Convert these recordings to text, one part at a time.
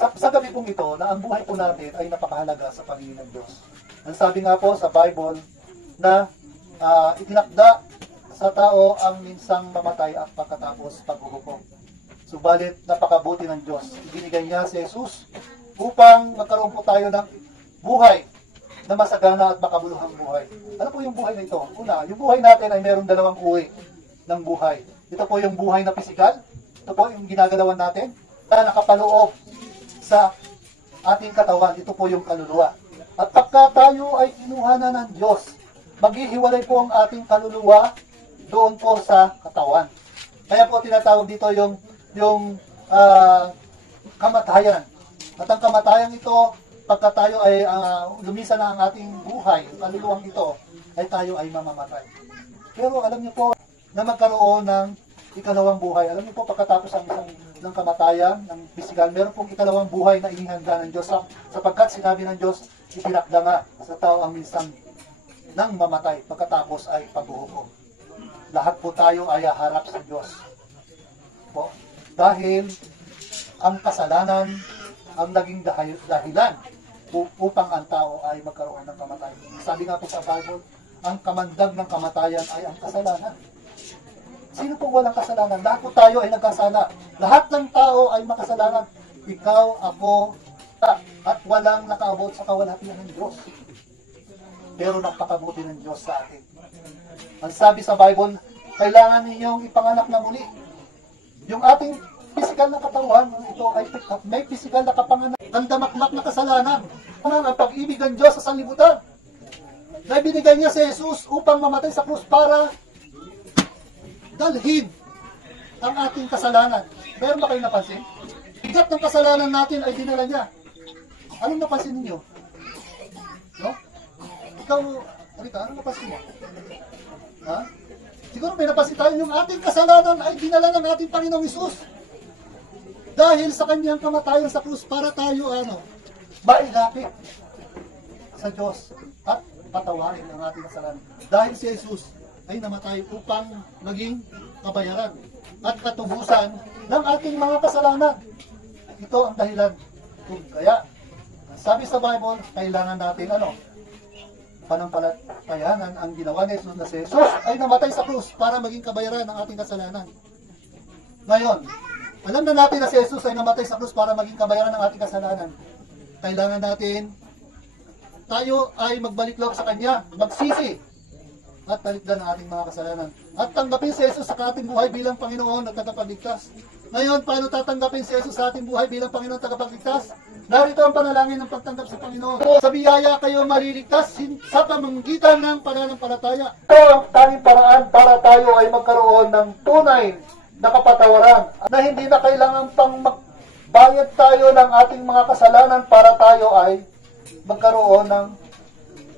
sa gabi pong ito, na ang buhay po natin ay napakahalaga sa Panginoon ng Diyos. Ang sabi nga po sa Bible na itinakda sa tao ang minsang mamatay at pagkatapos paghuhukom. Subalit napakabuti ng Diyos. Ibinigay niya si Jesus upang magkaroon po tayo ng buhay na masagana at makabuluhang buhay. Ano po yung buhay na ito? Una, yung buhay natin ay mayroong dalawang uri ng buhay. Ito po yung buhay na pisikal. Ito po yung ginagalawan natin na nakapaloob sa ating katawan. Ito po yung kaluluwa. At pagka tayo ay kinuha na ng Diyos, maghihiwalay po ang ating kaluluwa doon po sa katawan. Kaya po tinatawag dito yung kamatayan. At ang kamatayan ito, pagka tayo ay lumisan na ang ating buhay, kaluluwang ito, ay tayo ay mamamatay. Pero alam niyo po na magkaroon ng ikalawang buhay. Alam niyo po, pagkatapos ng kamatayan, ng pisikal, meron pong ikalawang buhay na inihanda ng Diyos. Sapagkat sinabi ng Diyos, itinakda nga sa tao ang minsan ng mamatay, pagkatapos ay paghuhukom. Lahat po tayo ay harap sa Diyos. Po, dahil ang kasalanan ang naging dahilan upang ang tao ay magkaroon ng kamatayan. Sabi nga po sa Bible, ang kamandag ng kamatayan ay ang kasalanan. Sino po walang kasalanan? Lahat po tayo ay nagkasala. Lahat ng tao ay makasalanan. Ikaw, ako, at walang nakaabot sa kawalhatian ng Diyos. Pero napakabuti ng Diyos sa atin. Ang sabi sa Bible, kailangan ninyong ipanganak na muli. Yung ating pisikal na katawan, ito ay may pisikal na kapanganak. Ang damakmak na kasalanan. Ang pag-ibig ng Diyos sa sanlibutan. Na binigay niya si Jesus upang mamatay sa krus para dalhin ang ating kasalanan. Meron ba kayong napansin? Bigat ng kasalanan natin ay dinala niya. Anong napansin ninyo? No? Ikaw, Rika, anong napansin mo? Ha? Siguro may napansin tayo, yung ating kasalanan ay dinala ng ating Panginoong Hesus. Dahil sa kanyang kamatayan sa krus para tayo mailapit sa Diyos at patawarin ang ating kasalanan. Dahil si Jesus ay namatay upang maging kabayaran at katubusan ng ating mga kasalanan. Ito ang dahilan kung kaya sabi sa Bible, kailangan natin panampalatayanan ang ginawa ni Jesus na si Jesus ay namatay sa krus para maging kabayaran ng ating kasalanan. Ngayon, alam na natin na si Jesus ay namatay sa krus para maging kabayaran ng ating kasalanan. Kailangan natin tayo ay magbalik loob sa Kanya, magsisi, at talikdan ang ating mga kasalanan. At tanggapin si Jesus sa ating buhay bilang Panginoon at tagapagligtas. Ngayon, paano tatanggapin si Jesus sa ating buhay bilang Panginoon at tagapagligtas? Narito ang panalangin ng pagtanggap sa Panginoon. Sa biyaya kayo maliligtas sa pamamagitan ng pananampalataya. Ito ang tanging paraan para tayo ay magkaroon ng tunay na kapatawaran na hindi na kailangan pang magbayad tayo ng ating mga kasalanan para tayo ay magkaroon ng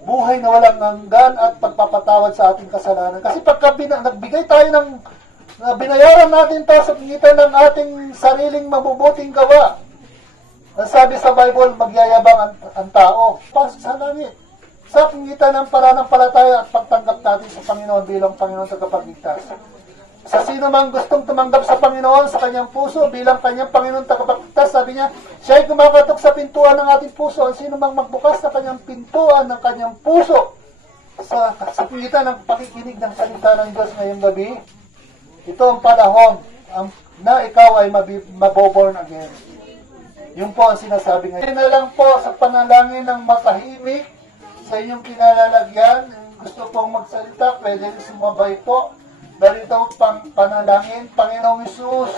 buhay na walang hanggan at pagpapatawad sa ating kasalanan. Kasi pagka nagbigay tayo ng binayaran natin to sa pangitan ng ating sariling mabubuting gawa, ang sabi sa Bible, magyayabang ang tao pasok sa langit. Sa pangitan ng pananampalataya at pagtanggap natin sa Panginoon bilang Panginoon tagapagligtas. Sa sino mang gustong tumanggap sa Panginoon sa kanyang puso bilang kanyang Panginoon tagapagligtas, sabi niya, siya ay kumakatok sa pintuan ng ating puso. Ang sino mang magbukas sa kanyang pintuan ng kanyang puso sa pangitan ng pakikinig ng salita ng Diyos ngayong gabi, ito ang panahon na ikaw ay maboborn again. Yun po ang sinasabi ngayon. Na lang po sa panalangin ng matahimik sa inyong kinalalagyan. Gusto pong magsalita, pwede sumabay po. Narito pang panalangin, Panginoong Hesus,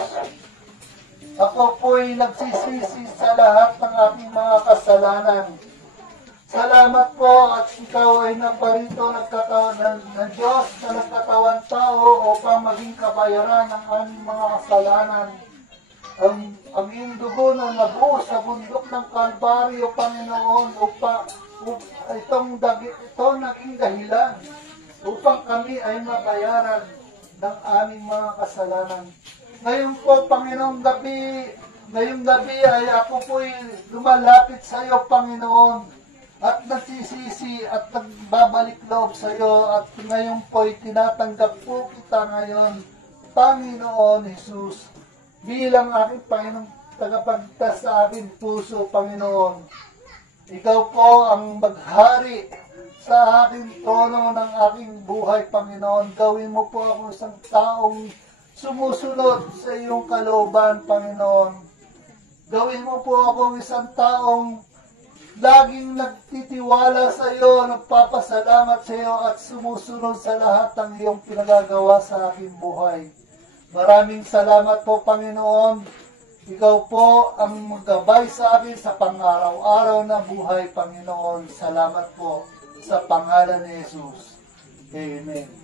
ako po'y nagsisisi sa lahat ng aking mga kasalanan. Salamat po at ikaw ay naparito nagkatawan ng Diyos na nagkatawan tao upang maging kabayaran ng aming mga kasalanan. Ang iyong dugo na nabuo sa bundok ng Kalbaryo, Panginoon, ito naging dahilan upang kami ay mabayaran ng aming mga kasalanan. Ngayon po, ngayong gabi ay ako po'y lumalapit sa iyo, Panginoon, at nagsisisi at nagbabalik loob sa iyo, at ngayon po'y tinatanggap po kita ngayon, Panginoon Jesus, bilang aking Panginoong tagapagtas sa aking puso, Panginoon. Ikaw po ang maghari sa aking trono ng aking buhay, Panginoon. Gawin mo po ako isang taong sumusunod sa iyong kalooban, Panginoon. Gawin mo po ako isang taong laging nagtitiwala sa iyo, nagpapasalamat sa iyo at sumusunod sa lahat ng iyong pinagagawa sa aking buhay. Maraming salamat po, Panginoon. Ikaw po ang maggabay sa akin sa pang-araw-araw na buhay, Panginoon. Salamat po sa pangalan ni Jesus. Amen.